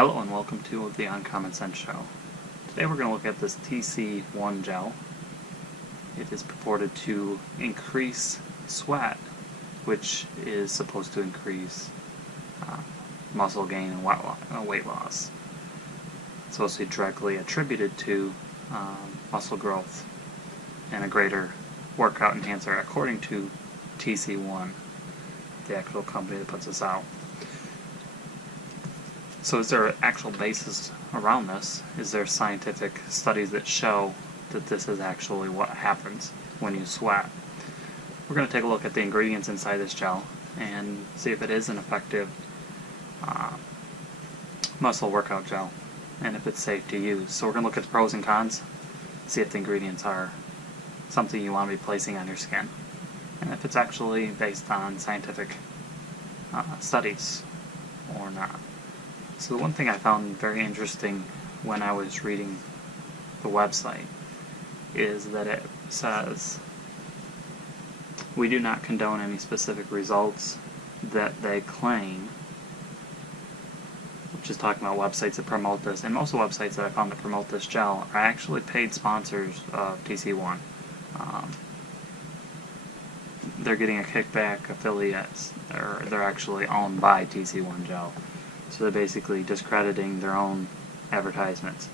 Hello and welcome to the Uncommon Sense Show. Today we're going to look at this TC1 gel. It is purported to increase sweat, which is supposed to increase muscle gain and weight loss. It's supposed to be directly attributed to muscle growth and a greater workout enhancer, according to TC1, the actual company that puts this out. So is there an actual basis around this? Is there scientific studies that show that this is actually what happens when you sweat? We're going to take a look at the ingredients inside this gel and see if it is an effective muscle workout gel and if it's safe to use. So we're going to look at the pros and cons, see if the ingredients are something you want to be placing on your skin, and if it's actually based on scientific studies or not. So the one thing I found very interesting when I was reading the website is that it says, we do not condone any specific results that they claim, which is talking about websites that promote this, and most of the websites that I found that promote this gel are actually paid sponsors of TC1. They're getting a kickback, affiliates, or they're actually owned by TC1 gel. So they're basically discrediting their own advertisements.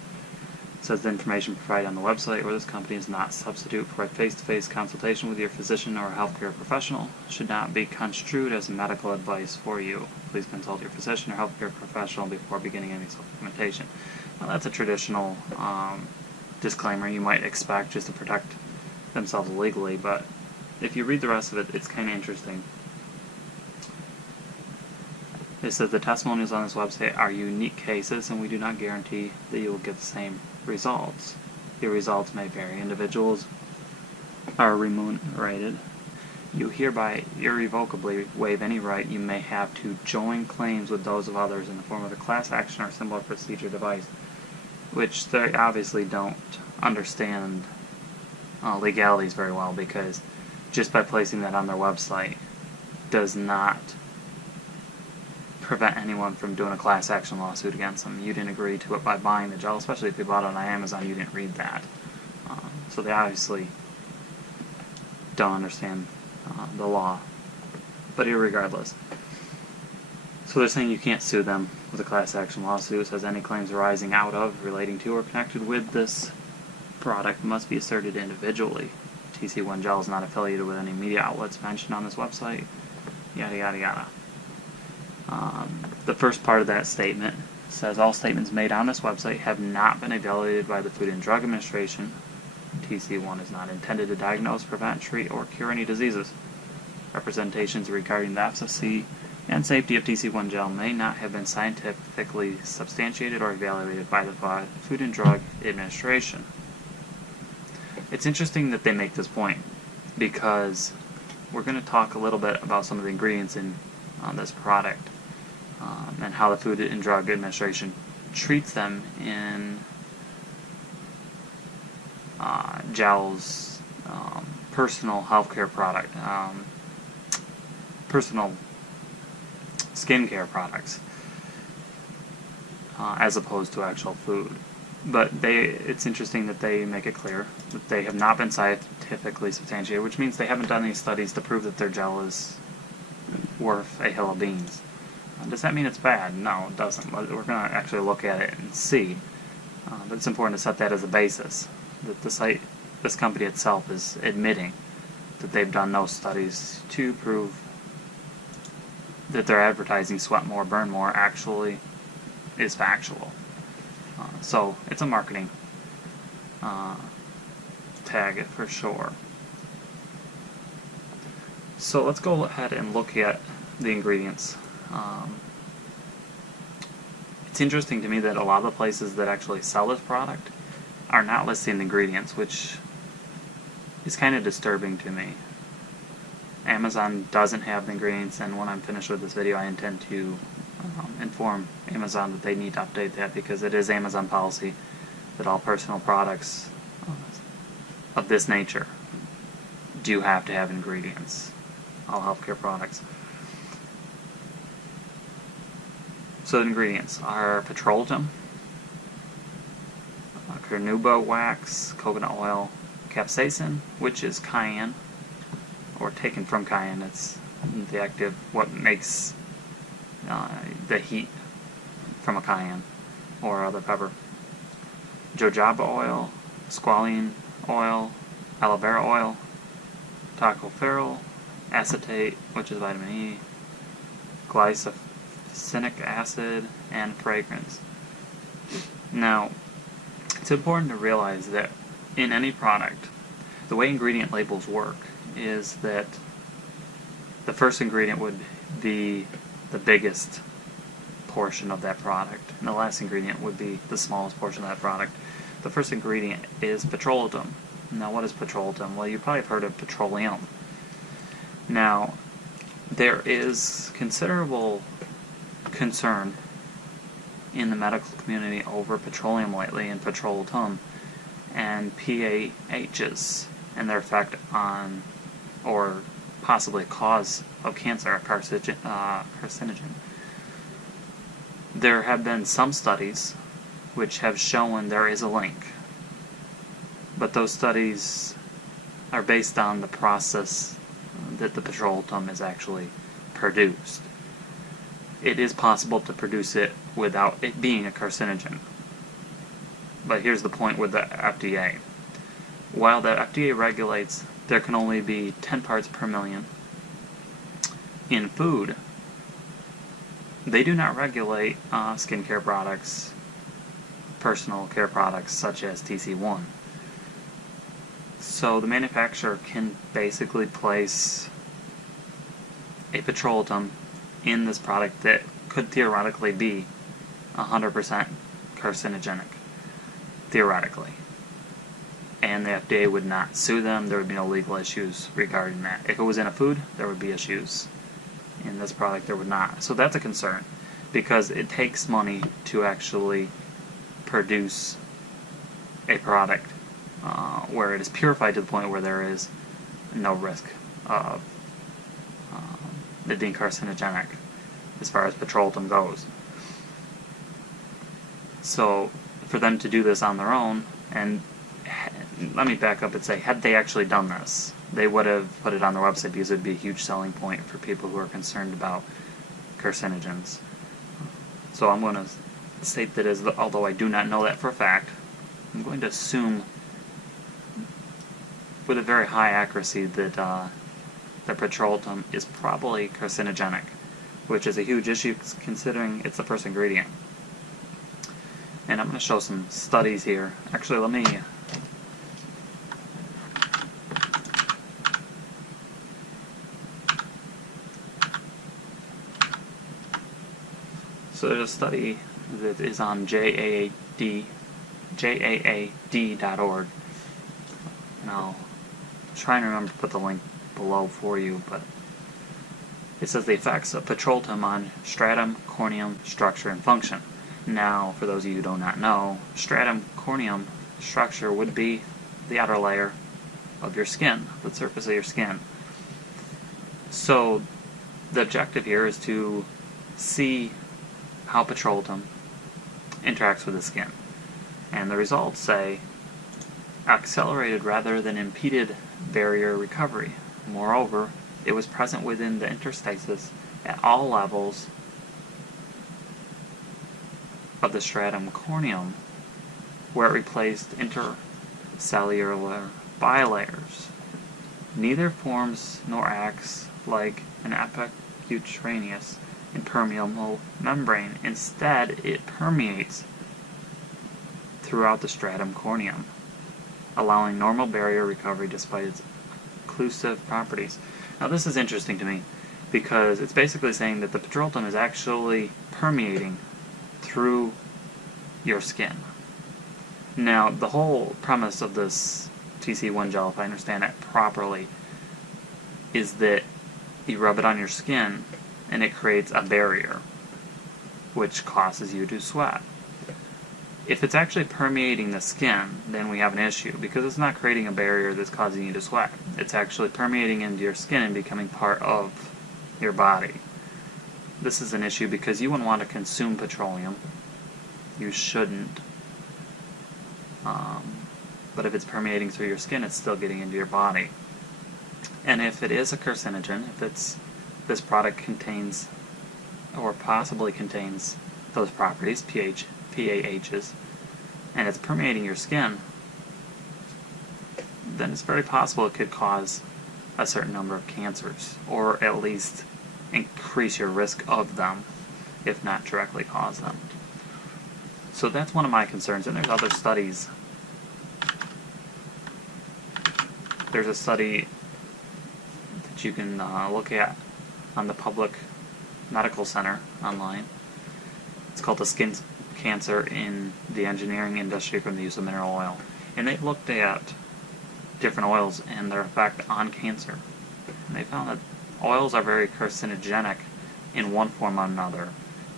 It says the information provided on the website or this company is not a substitute for a face-to-face consultation with your physician or a healthcare professional. Should not be construed as medical advice for you. Please consult your physician or healthcare professional before beginning any supplementation. Now that's a traditional disclaimer you might expect just to protect themselves legally, but if you read the rest of it, it's kind of interesting. It says the testimonials on this website are unique cases and we do not guarantee that you will get the same results. Your results may vary. Individuals are remunerated. You hereby irrevocably waive any right you may have to join claims with those of others in the form of a class action or similar procedure device, which they obviously don't understand legalities very well, because just by placing that on their website does not prevent anyone from doing a class action lawsuit against them. You didn't agree to it by buying the gel, especially if you bought it on Amazon. You didn't read that. So they obviously don't understand the law. But irregardless. So they're saying you can't sue them with a class action lawsuit. It says any claims arising out of, relating to, or connected with this product must be asserted individually. TC1 gel is not affiliated with any media outlets mentioned on this website. Yada yada yada. The first part of that statement says all statements made on this website have not been evaluated by the Food and Drug Administration. TC1 is not intended to diagnose, prevent, treat, or cure any diseases. Representations regarding the efficacy and safety of TC1 gel may not have been scientifically substantiated or evaluated by the Food and Drug Administration. It's interesting that they make this point, because we're going to talk a little bit about some of the ingredients in this product and how the Food and Drug Administration treats them in gel's personal healthcare product, personal skincare products, as opposed to actual food. But it's interesting that they make it clear that they have not been scientifically substantiated, which means they haven't done any studies to prove that their gel is worth a hill of beans. Does that mean it's bad? No, it doesn't. We're going to actually look at it and see. But it's important to set that as a basis, that this company itself is admitting that they've done no studies to prove that their advertising sweat more, burn more actually is factual. So it's a marketing tag for sure. So let's go ahead and look at the ingredients. It's interesting to me that a lot of the places that actually sell this product are not listing the ingredients, which is kind of disturbing to me. Amazon doesn't have the ingredients, and when I'm finished with this video I intend to inform Amazon that they need to update that, because it is Amazon policy that all personal products of this nature do have to have ingredients. All healthcare products. So the ingredients are petrolatum, carnauba wax, coconut oil, capsaicin, which is cayenne, or taken from cayenne. It's the active, what makes the heat from a cayenne or other pepper. Jojoba oil, squalene oil, aloe vera oil, tocopherol, acetate, which is vitamin E, glycosinic acid, and fragrance. Now, it's important to realize that in any product, the way ingredient labels work is that the first ingredient would be the biggest portion of that product, and the last ingredient would be the smallest portion of that product. The first ingredient is petrolatum. Now, what is petrolatum? Well, you probably have heard of petroleum. Now, there is considerable concern in the medical community over petroleum lately and petrolatum and PAHs and their effect on, or possibly a cause of cancer, a carcinogen. There have been some studies which have shown there is a link, but those studies are based on the process that the petrolatum is actually produced. It is possible to produce it without it being a carcinogen. But here's the point with the FDA. While the FDA regulates there can only be 10 parts per million in food, they do not regulate skincare products, personal care products such as TC1. So the manufacturer can basically place a petrolatum in this product that could theoretically be 100% carcinogenic, theoretically. And the FDA would not sue them. There would be no legal issues regarding that. If it was in a food, there would be issues. In this product, there would not. So that's a concern, because it takes money to actually produce a product where it is purified to the point where there is no risk of it being carcinogenic as far as petrolatum goes. So for them to do this on their own, and let me back up and say, had they actually done this, they would have put it on their website, because it would be a huge selling point for people who are concerned about carcinogens. So I'm going to state that, although I do not know that for a fact, I'm going to assume with a very high accuracy that petrolatum is probably carcinogenic, which is a huge issue considering it's the first ingredient. And I'm going to show some studies here. Actually, let me so there's a study that is on JAAD.org, and I'll try and remember to put the link below for you, but it says the effects of petrolatum on stratum corneum structure and function. Now, for those of you who do not know, stratum corneum structure would be the outer layer of your skin, the surface of your skin. So the objective here is to see how petrolatum interacts with the skin. And the results say accelerated rather than impeded barrier recovery. Moreover, it was present within the interstices at all levels of the stratum corneum, where it replaced intercellular bilayers. Neither forms nor acts like an epicutaneous impermeable membrane. Instead, it permeates throughout the stratum corneum, allowing normal barrier recovery despite its occlusive properties. Now, this is interesting to me, because it's basically saying that the petrolatum is actually permeating through your skin. Now, the whole premise of this TC1 gel, if I understand it properly, is that you rub it on your skin and it creates a barrier which causes you to sweat. If it's actually permeating the skin, then we have an issue, because it's not creating a barrier that's causing you to sweat. It's actually permeating into your skin and becoming part of your body. this is an issue because you wouldn't want to consume petroleum. You shouldn't. But if it's permeating through your skin, it's still getting into your body. And if it is a carcinogen, if this product contains or possibly contains those properties, PAHs, and it's permeating your skin, then it's very possible it could cause a certain number of cancers, or at least increase your risk of them, if not directly cause them. So that's one of my concerns, and there's other studies. There's a study that you can look at on the Public Medical Center online. It's called The Skin Cancer in the Engineering Industry from the Use of Mineral Oil. And they've looked at different oils and their effect on cancer. And they found that oils are very carcinogenic in one form or another.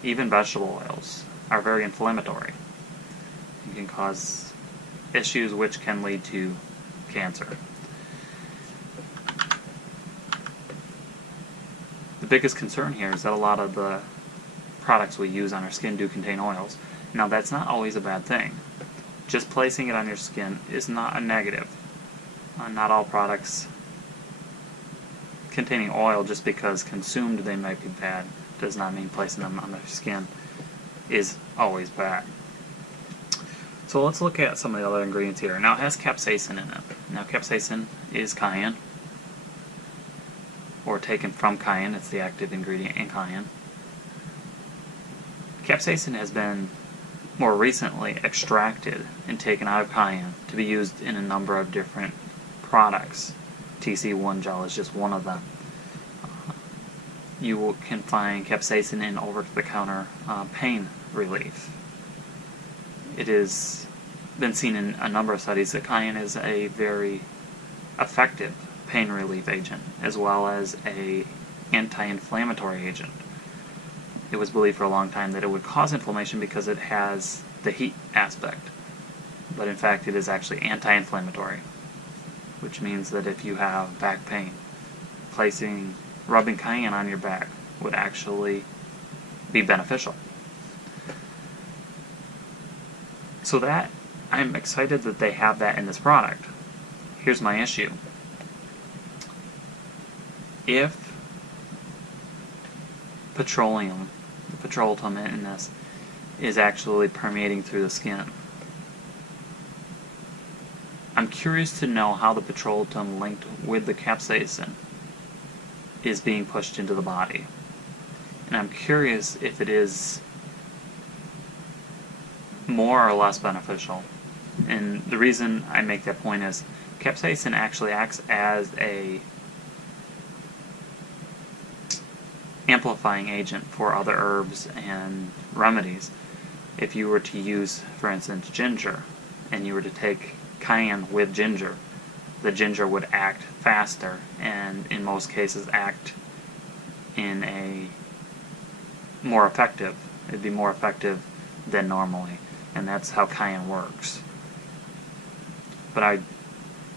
Even vegetable oils are very inflammatory. You can cause issues which can lead to cancer. The biggest concern here is that a lot of the products we use on our skin do contain oils. Now that's not always a bad thing. Just placing it on your skin is not a negative. Not all products containing oil, just because consumed they might be bad, does not mean placing them on their skin is always bad. So let's look at some of the other ingredients here. Now it has capsaicin in it. Now capsaicin is cayenne, or taken from cayenne. It's the active ingredient in cayenne. Capsaicin has been more recently extracted and taken out of cayenne to be used in a number of different products. TC1 gel is just one of them. You can find capsaicin in over-the-counter pain relief. It has been seen in a number of studies that cayenne is a very effective pain relief agent, as well as an anti-inflammatory agent. It was believed for a long time that it would cause inflammation because it has the heat aspect, but in fact it is actually anti-inflammatory, which means that if you have back pain, rubbing cayenne on your back would actually be beneficial. So that, I'm excited that they have that in this product. Here's my issue. If petroleum, the petrolatum in this, is actually permeating through the skin, I'm curious to know how the petrolatum linked with the capsaicin is being pushed into the body. And I'm curious if it is more or less beneficial. And the reason I make that point is capsaicin actually acts as a amplifying agent for other herbs and remedies. If you were to use, for instance, ginger, and you were to take cayenne with ginger, the ginger would act faster, and in most cases act in a more effective. It'd be more effective than normally, and that's how cayenne works. But I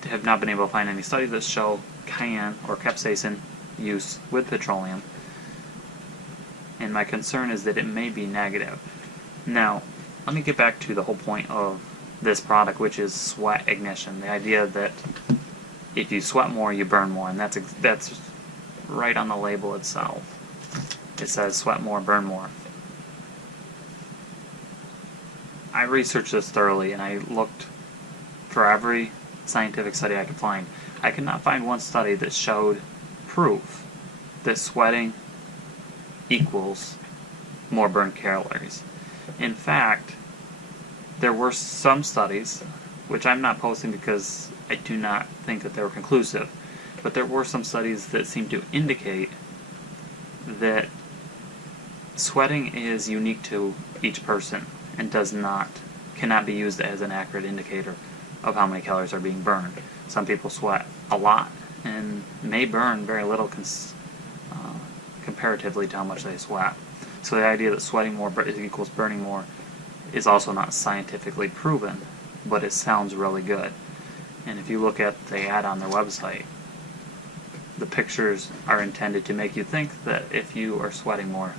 have not been able to find any studies that show cayenne or capsaicin use with petroleum, and my concern is that it may be negative. Now, let me get back to the whole point of this product, which is sweat ignition. The idea that if you sweat more, you burn more, and that's right on the label itself. It says sweat more, burn more. I researched this thoroughly, and I looked for every scientific study I could find. I could not find one study that showed proof that sweating equals more burned calories. In fact, there were some studies, which I'm not posting because I do not think that they were conclusive, but there were some studies that seemed to indicate that sweating is unique to each person and cannot be used as an accurate indicator of how many calories are being burned. Some people sweat a lot and may burn very little comparatively to how much they sweat. So the idea that sweating more equals burning more is also not scientifically proven, but it sounds really good. And if you look at the ad on their website, the pictures are intended to make you think that if you are sweating more,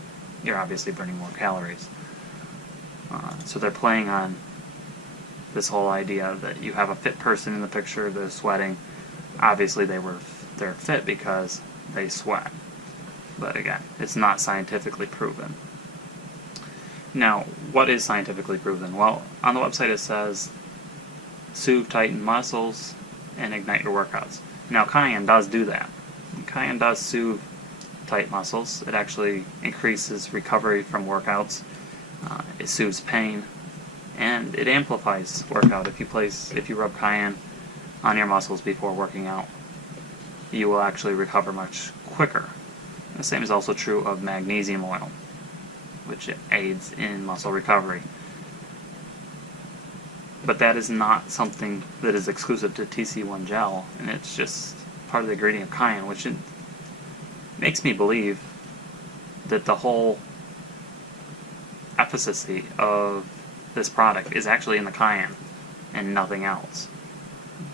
you're obviously burning more calories. So they're playing on this whole idea that you have a fit person in the picture, they're sweating. Obviously they're fit because they sweat. But again, it's not scientifically proven. Now, what is scientifically proven? Well, on the website it says soothe, tighten muscles, and ignite your workouts. Now, cayenne does do that. Cayenne does soothe tight muscles. It actually increases recovery from workouts. It soothes pain, and it amplifies workout. If you rub cayenne on your muscles before working out, you will actually recover much quicker. The same is also true of magnesium oil, which aids in muscle recovery. But that is not something that is exclusive to TC1 gel, and it's just part of the ingredient of cayenne, which makes me believe that the whole efficacy of this product is actually in the cayenne and nothing else.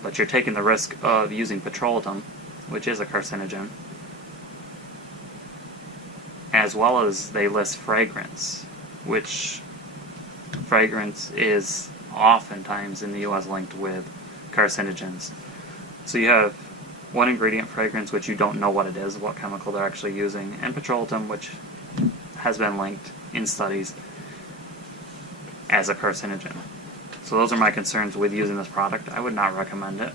But you're taking the risk of using petrolatum, which is a carcinogen, as well as they list fragrance, which fragrance is oftentimes in the US linked with carcinogens. So you have one ingredient, fragrance, which you don't know what it is, what chemical they're actually using, and petrolatum, which has been linked in studies as a carcinogen. So those are my concerns with using this product. I would not recommend it.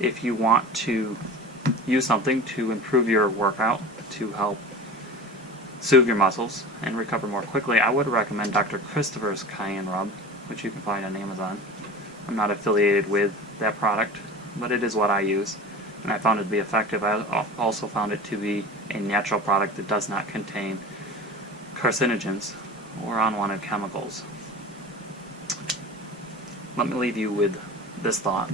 If you want to use something to improve your workout, to help soothe your muscles and recover more quickly, I would recommend Dr. Christopher's Cayenne Rub, which you can find on Amazon. I'm not affiliated with that product, but it is what I use, and I found it to be effective. I also found it to be a natural product that does not contain carcinogens or unwanted chemicals. Let me leave you with this thought.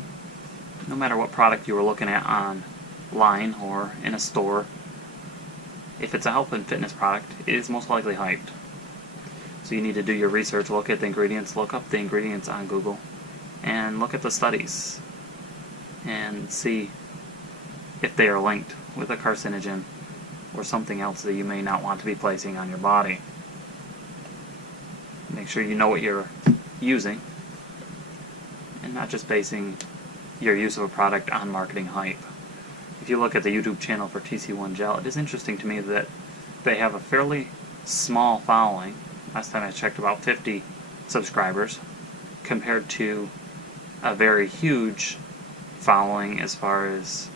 No matter what product you are looking at online or in a store, if it's a health and fitness product, it is most likely hyped. So you need to do your research, look at the ingredients, look up the ingredients on Google, and look at the studies and see if they are linked with a carcinogen or something else that you may not want to be placing on your body. Make sure you know what you're using and not just basing your use of a product on marketing hype. If you look at the YouTube channel for TC1 Gel, it is interesting to me that they have a fairly small following. Last time I checked, about 50 subscribers, compared to a very huge following as far as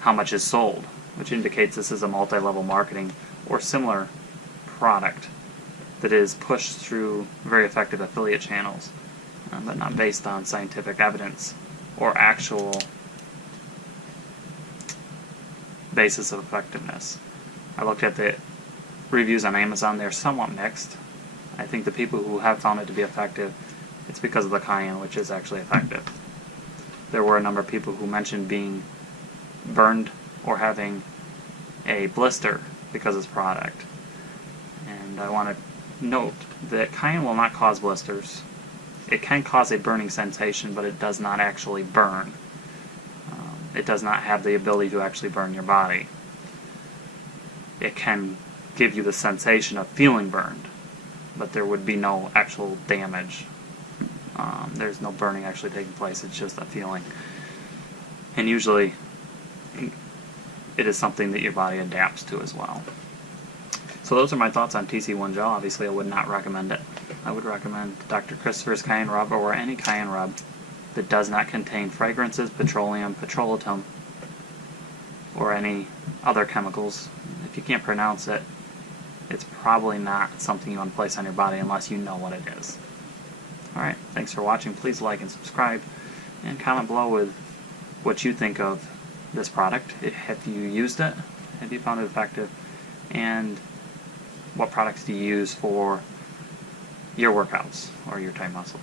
how much is sold, which indicates this is a multi-level marketing or similar product that is pushed through very effective affiliate channels, but not based on scientific evidence or actual basis of effectiveness. I looked at the reviews on Amazon. They're somewhat mixed. I think the people who have found it to be effective, it's because of the cayenne, which is actually effective. There were a number of people who mentioned being burned or having a blister because of this product. And I want to note that cayenne will not cause blisters. It can cause a burning sensation, but it does not actually burn. It does not have the ability to actually burn your body. It can give you the sensation of feeling burned, but there would be no actual damage. There's no burning actually taking place, it's just a feeling. And usually it is something that your body adapts to as well. So those are my thoughts on TC1 Gel. Obviously I would not recommend it. I would recommend Dr. Christopher's Cayenne Rub or any cayenne rub that does not contain fragrances, petroleum, petrolatum, or any other chemicals. If you can't pronounce it, it's probably not something you want to place on your body unless you know what it is. Alright, thanks for watching. Please like and subscribe, and comment below with what you think of this product. Have you used it? Have you found it effective? And what products do you use for your workouts or your tight muscles?